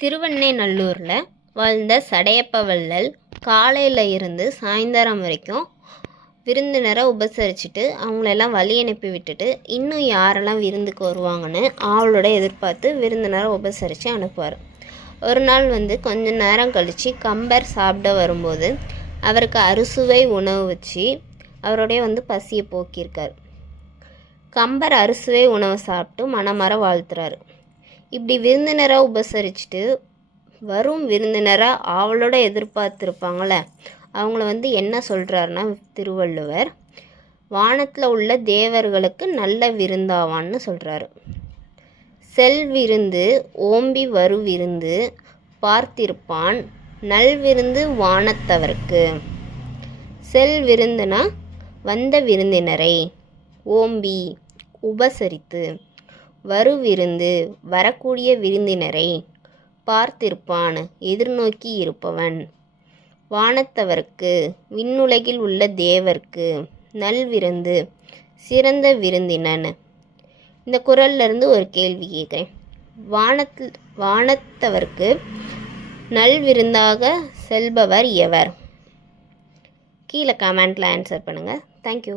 திருவெண்ணெய்நல்லூரில் வாழ்ந்த சடையப்ப வள்ளல் காலையில் இருந்து சாயந்தரம் வரைக்கும் விருந்தினரை உபசரிச்சுட்டு அவங்களெல்லாம் வழி அனுப்பி விட்டுட்டு இன்னும் யாரெல்லாம் விருந்துக்கு வருவாங்கன்னு அவளோட எதிர்பார்த்து விருந்தினரை உபசரித்து அனுப்புவார். ஒரு நாள் வந்து கொஞ்ச நேரம் கழித்து கம்பர் சாப்பிட வரும்போது அவருக்கு அறுசுவை உணவு வச்சு அவருடைய வந்து பசியை போக்கியிருக்கார். கம்பர் அறுசுவை உணவை சாப்பிட்டு மனமர வாழ்த்துறாரு. இப்படி விருந்தினரை உபசரிச்சுட்டு வரும் விருந்தினரை அவளோட எதிர்பார்த்துருப்பாங்கள அவங்கள வந்து என்ன சொல்கிறாருன்னா திருவள்ளுவர் வானத்தில் உள்ள தேவர்களுக்கு நல்ல விருந்தாவான்னு சொல்கிறாரு செல் விருந்து ஓம்பி வரு விருந்து பார்த்திருப்பான். நல்விருந்து வானத்தவர்க்கு. செல் விருந்துனா வந்த விருந்தினரை ஓம்பி உபசரித்து வருவிருந்து வரக்கூடிய விருந்தினரை பார்த்திருப்பான் எதிர்நோக்கி இருப்பவன். வானத்தவர்க்கு விண்ணுலகில் உள்ள தேவர்க்கு நல்விருந்து சிறந்த விருந்தினன். இந்த குரல்ல இருந்து ஒரு கேள்வி கேட்குறேன். வானத்தில் வானத்தவர்க்கு நல்விருந்தாக செல்பவர் எவர்? கீழே கமெண்ட்டில் ஆன்சர் பண்ணுங்கள் தேங்க்யூ